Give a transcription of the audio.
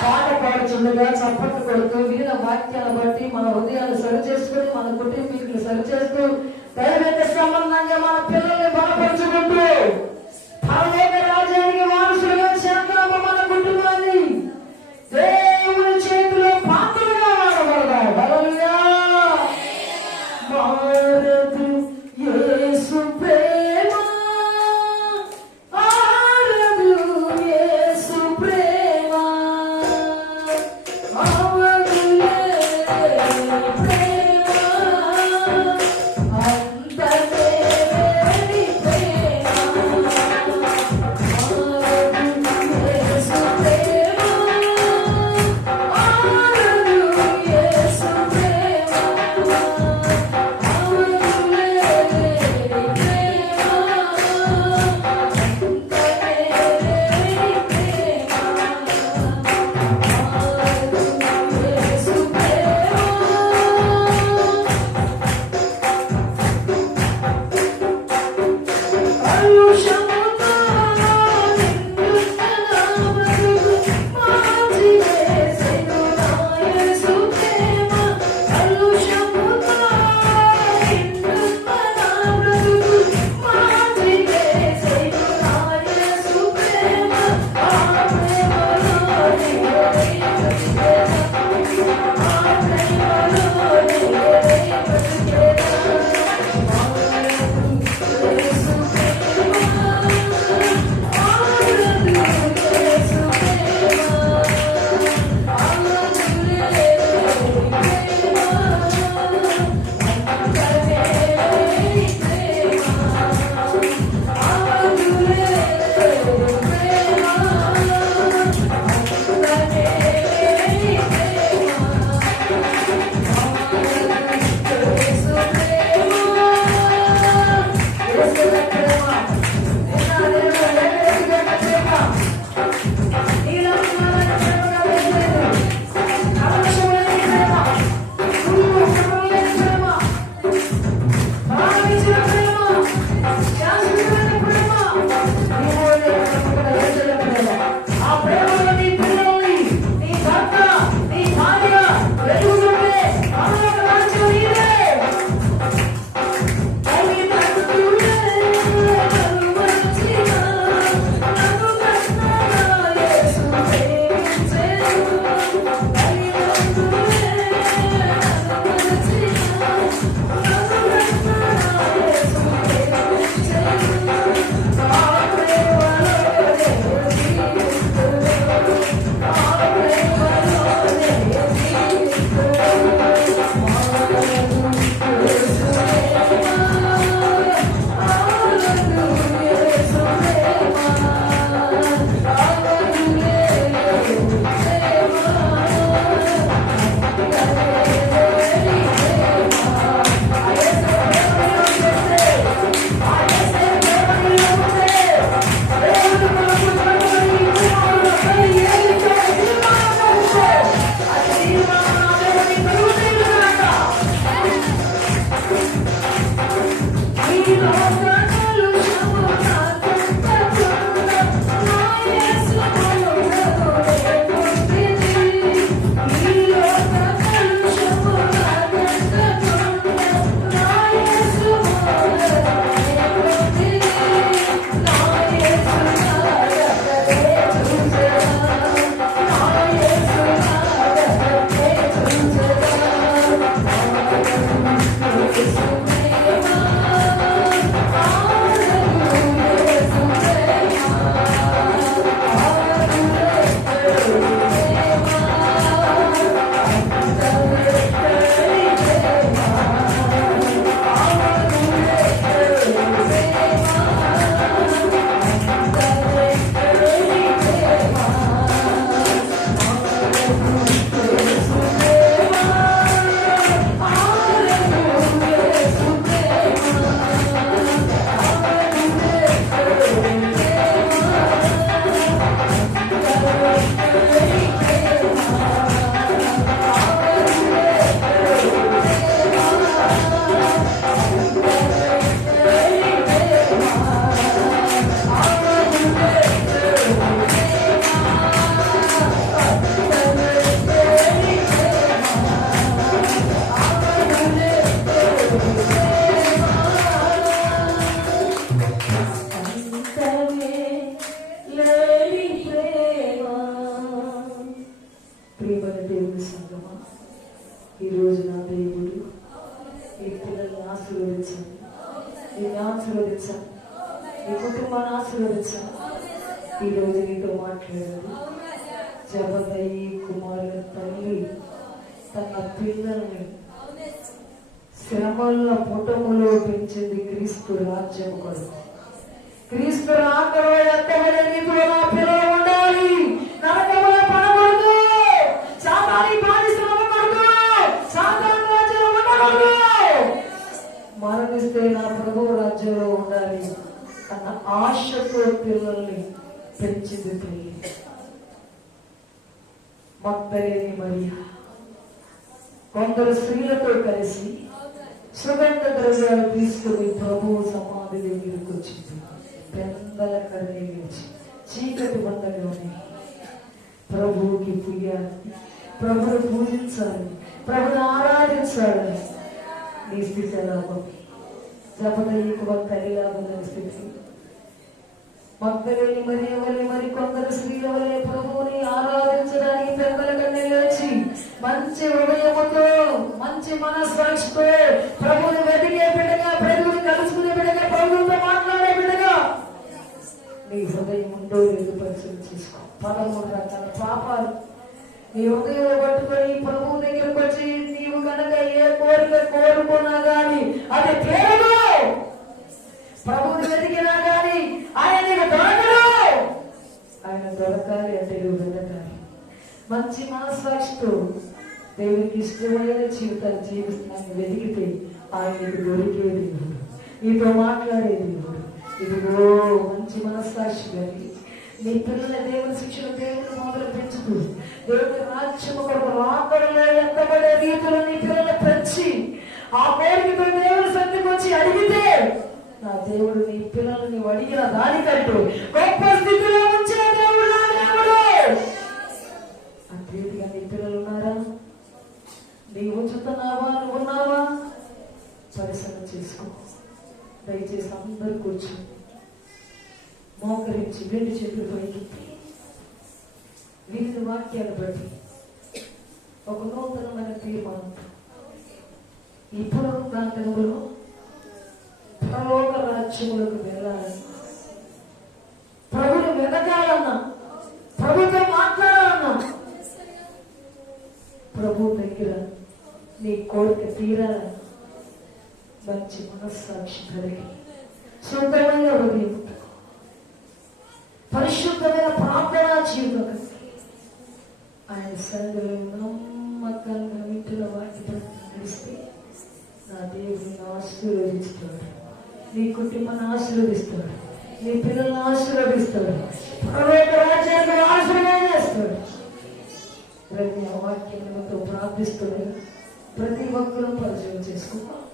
పాట పాడుచుండగా చప్పట్లు కొడుతూ వీర వాక్యాలను బట్టి మన హృదయాలు సరి చేసుకుని మన కుటుంబీకులు సరి చేస్తూ దైవిక సంబంధంగా మన పిల్లల్ని బలపరుచుకుంటూ. పరలోక ఈ రోజు నీతో మాట్లాడారు జబదయి కుమారుల తల్లి తన పిల్లల్ని శ్రమల పుటములో పెంచింది క్రీస్తు రాజ్యం కొరకు. క్రీస్తు రాకలో ఎత్తబడే నీకు నా పిల్లలు మగ్ధలేని మరియా కొందరు స్త్రీలతో కలిసి సుగంధ ద్రవ్యాలు తీసుకుని ప్రభు సమాధి దగ్గరికి వచ్చింది. పెందల కడని చీకటి బండలోనే ప్రభువుకి పుయ్యాలి ప్రభుని పూజించాలి ప్రభుని ఆరాధించాలి నీ స్థితి ఎలా ఉంది? జపదయ్యకు ఒక తల్లిలాగా స్థితి? మక్కలేని మరి ఎవరి మరి కొందరు స్త్రీల వల్లే ప్రభువుని ఆరాధించడానికి పెద్దల కన్నా లేచి మంచి హృదయముతో మంచి మనస్సాక్షితో ప్రభువుని వెతికే బిడ్డగా ప్రభువుని కలుసుకునే బిడ్డగా ప్రభువుతో మాట్లాడే బిడ్డగా నీ హృదయం ఉందో లేదు పరిశీలి చేసుకో పదమూడు రకాల పాపాలు నీ హృదయంలో పట్టుకొని ప్రభువు దగ్గరకు వచ్చి మంచి మనస్సాక్షితో దేవునికి ఇష్టమైన జీవితాన్ని జీవిస్తున్నాన్ని వెతికితే ఆయన దొరికేది నీతో మాట్లాడేది ఇదిగో మంచి మనస్సాక్షి కానీ నీ పిల్లల దేవుని శిక్షణ దేవుని మొదలు పెంచుతూ దేవుని రాజ్యము కొరకు రాకడలో ఎంతబడే రీతిలో నీ పిల్లలు పెంచి ఆ కోరికతో దేవుని సన్నిధికి వచ్చి అడిగితే నా దేవుడు నీ పిల్లల్ని నీవు అడిగిన దానికంటూ గొప్ప స్థితిలో ఉంచిన దేవుడు నా దేవుడు అదేవిధంగా నీ పిల్లలు ఉన్నారా నీ ఉంచుతున్నావా నువ్వు ఉన్నావా పరిశ్రమ చేసుకో దయచేసి అందరు కూర్చొని మోకరించి రెండు చెట్లు పైకి. వివిధ వాక్యాలు బట్టి ఒక నూతనమైన తీర్మానం. ఈ పునరుద్ధాంతంలో పరలోక రాజ్యములకు వెళ్ళాలి ప్రభుని వెతకాలన్నా ప్రభుతో మాట్లాడాలన్నా. ప్రభు దగ్గర నీ కోరిక తీరాలని. మంచి మనస్సాక్షి కలిగి శుద్ధమైన హృదయం పరిశుద్ధమైన ప్రార్థనా జీవితం. ఆయన సన్నిధిలో నమ్మకంగా వింటున్న వాటి నడిస్తే నా దేవుని ఆశీర్వదిస్తాడు. నీ కుటుంబాన్ని ఆశీర్వదిస్తాడు. నీ పిల్లల్ని ఆశీర్వదిస్తాడు. రాజ్యాన్ని ఆశీర్వదిస్తాడు ప్రతి వాక్యంతో ప్రార్థిస్తున్నాడు ప్రతి ఒక్కరూ పరిచయం చేసుకుంటాం